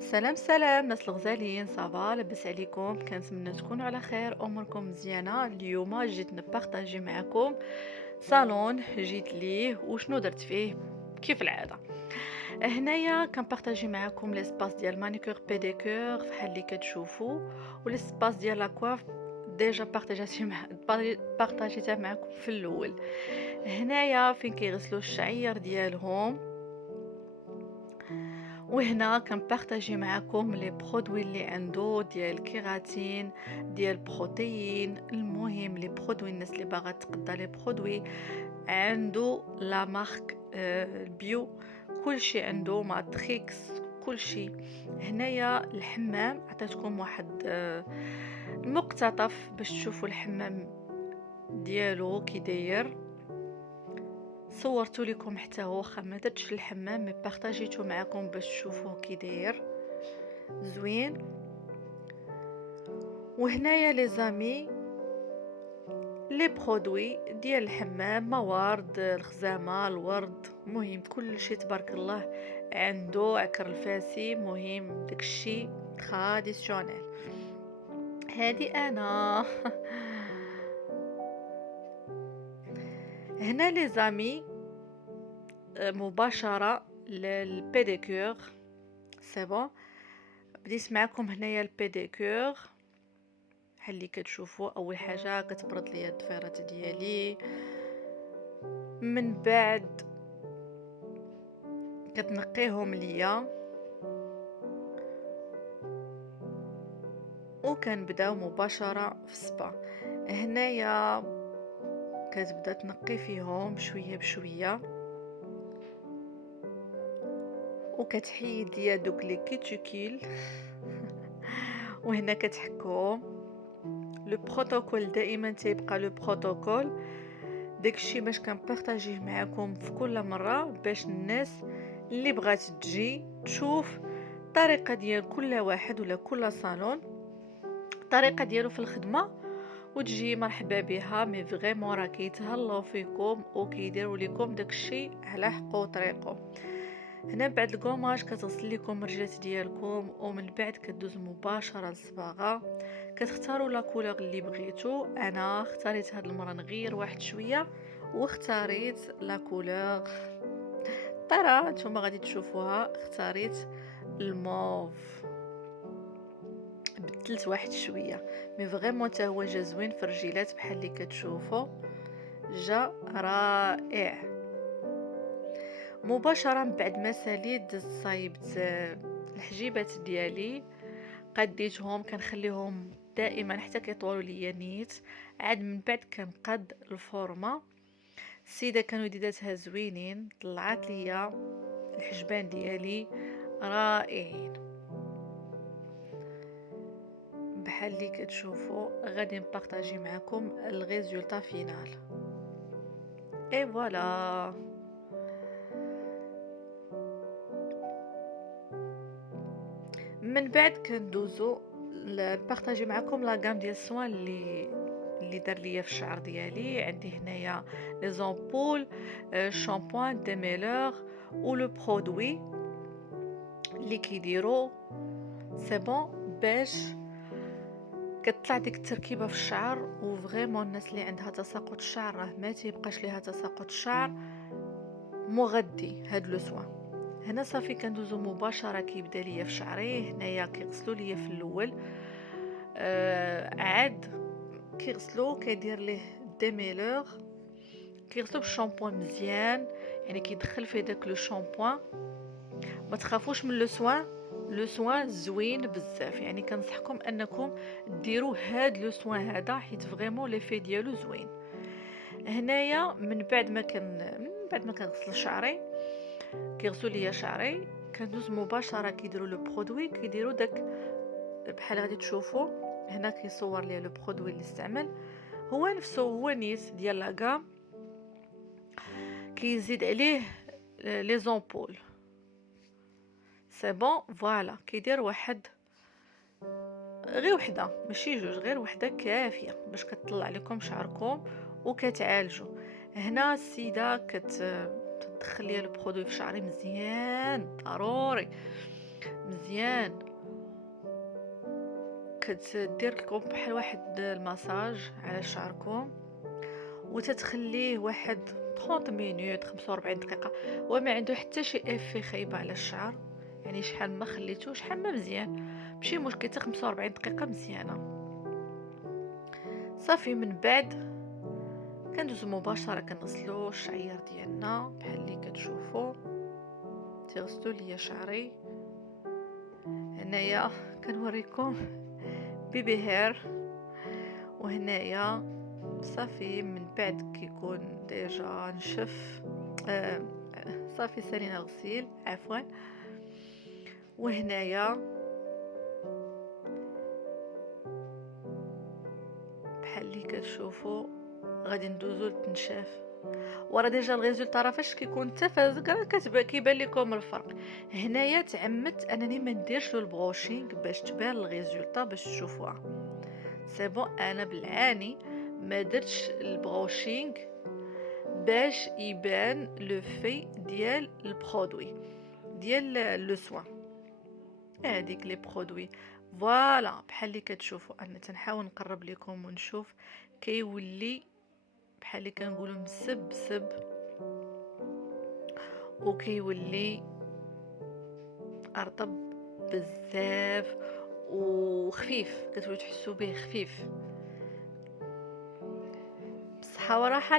سلام سلام ناس الغزالين، صافا لاباس عليكم؟ كنتمنى تكونوا على خير، اموركم مزيانه. اليوم جيت نبارطاجي معكم صالون جيت ليه وشنو درت فيه كيف العاده. هنايا كنبارطاجي معكم ليسباس ديال مانيكور بيديكور بحال اللي كتشوفوا، وليسباس ديال لاكواف ديجا بارطاجيتها معكم في الاول. هنايا فين كيغسلوا الشعير ديالهم، وهنا كنبارطاجي معكم لي برودوي اللي عنده ديال الكيراتين ديال بروتين. المهم لي برودوي الناس اللي باغا تقدا لي برودوي عنده لا مارك البيو، كلشي عنده ماتريكس كلشي. هنايا الحمام عطيتكم واحد المقتطف باش تشوفوا الحمام ديالو كي داير. صورتو لكم حتى هو، واخا ما درتش الحمام مي بارطاجيتو معكم باش تشوفوه كي داير زوين. وهنايا لي زامي لي برودوي ديال الحمام، موارد الخزامه الورد، مهم كل شيء تبارك الله عنده. عكر الفاسي، مهم داكشي تراديسيونيل. هادي انا هنا لي زامي مباشره للبيديكور. سي بون، بديت معكم هنايا البيديكور بحال اللي كتشوفوا. اول حاجه كتبرد ليا الضفيرات ديالي، من بعد كتنقيهم ليا، وكنبداو مباشره في السبا. هنايا كتبدا تنقي فيهم شويه بشويه، وكتحيد ليا دوك لي كيتيكيل وهنا كتحكهم. لو بروتوكول دائما تيبقى لو بروتوكول، داكشي باش كنبارطاجيه معكم في كل مره، باش الناس اللي بغات تجي تشوف الطريقه ديال كل واحد ولا كل صالون، الطريقه ديالو في الخدمه، وتجي مرحبا بها. مي فريمون راه كيتهلاو فيكم وكيديروا لكم داكشي على حقه وطريقه. هنا بعد الكوماج كتغسل لكم الرجلات ديالكم، ومن بعد كدوز مباشره للصباغه. كتختاروا لا كولور اللي بغيتو. انا اختاريت هاد المره نغير واحد شويه، واختاريت لا كولور طرا نتوما غادي تشوفوها. اختاريت الموف، بدلت واحد شويه، مي فريمون حتى هو جا زوين في الرجيلات بحال اللي كتشوفوا، جا رائع. مباشره من بعد ما ساليت صايبت الحجيبات ديالي، قديتهم كنخليهم دائما حتى كيطولوا ليا نيت. عاد من بعد كنقاد الفورمه. السيده كانوا ديداتها زوينين، طلعت ليا الحجبان ديالي رائعين بحال اللي كتشوفوا. غادي نبارطاجي معكم الريزولطا فينال. اي فوالا. من بعد كندوزو نبارطاجي معكم لا غام ديال السوان اللي دار ليا في الشعر ديالي. عندي هنايا لي زامبول، شامبوان ديميلور، و لو برودوي اللي كيديروا سي بون باش كتطلع ديك التركيبه في الشعر. وفريمون الناس اللي عندها تساقط الشعر راه ما تيبقاش ليها تساقط الشعر مغذي هاد لو سوان. هنا صافي كندوزو مباشره كيبدا ليا في شعري. هنايا كيغسلوا ليا في الاول، عاد كيغسلو كيدير ليه ديميلور، كيغسلو بالشامبوان مزيان، يعني كيدخل فيه داك لو شامبوان. ما تخافوش من لو سوان، لو سوان زوين بزاف، يعني كنصحكم انكم ديروا هاد لو سوان هذا حيت فريمون ليفي ديالو زوين. هنايا من بعد ما كنغسل شعري، كيغسلوا ليا شعري، كندوز مباشره كيديروا لو برودوي، كيديروا داك بحال غادي تشوفوا. هنا كيصور ليا لو برودوي اللي استعمل، هو نفسه هو نيس ديال لاكام. كيزيد عليه لي زامبول. سي بون فوالا، كيدير واحد غير وحده ماشي جوج، غير وحده كافيه باش كتطلع لكم شعركم وكتعالجوا. هنا السيده كتدخل ليا البرودوي في شعري مزيان، ضروري مزيان، كتدير لكم بحال واحد المساج على شعركم، وتتخليه واحد 30 مينوت 45 دقيقة، وما عنده حتى شي افي خايبة على الشعر. يعني شحال ما خليتوه شحال ما مزيان، ماشي مشكل، حتى 45 دقيقة مزيانة. صافي من بعد كندوزو مباشرة كنغسلو الشعير ديالنا بحال اللي كتشوفوا. تغسلوا ليا شعري. هنايا كنوريكم بيبي هير، وهنايا صافي من بعد كيكون ديجا نشف. آه صافي سالينا الغسيل، عفوا. وهنايا بحال اللي كتشوفوا غادي ندوزو للتنشاف. ورا ديجا الريزولطا راه فاش كيكون حتى كيبان لكم الفرق. هنايا تعمدت انني ما نديرش له البروشينغ باش تبان الريزولطا باش تشوفوها. سي بون، انا بالعاني ما درتش البروشينغ باش يبان لو في ديال البرودوي ديال لو سوان. هذيك لي برودوي فوالا بحال اللي كتشوفوا. انا تنحاول نقرب لكم ونشوف. كيولي بحال اللي كنقولوا مسبسب، وكيولي ارطب بزاف وخفيف، كتولوا تحسوا به خفيف. بصحه وراحه.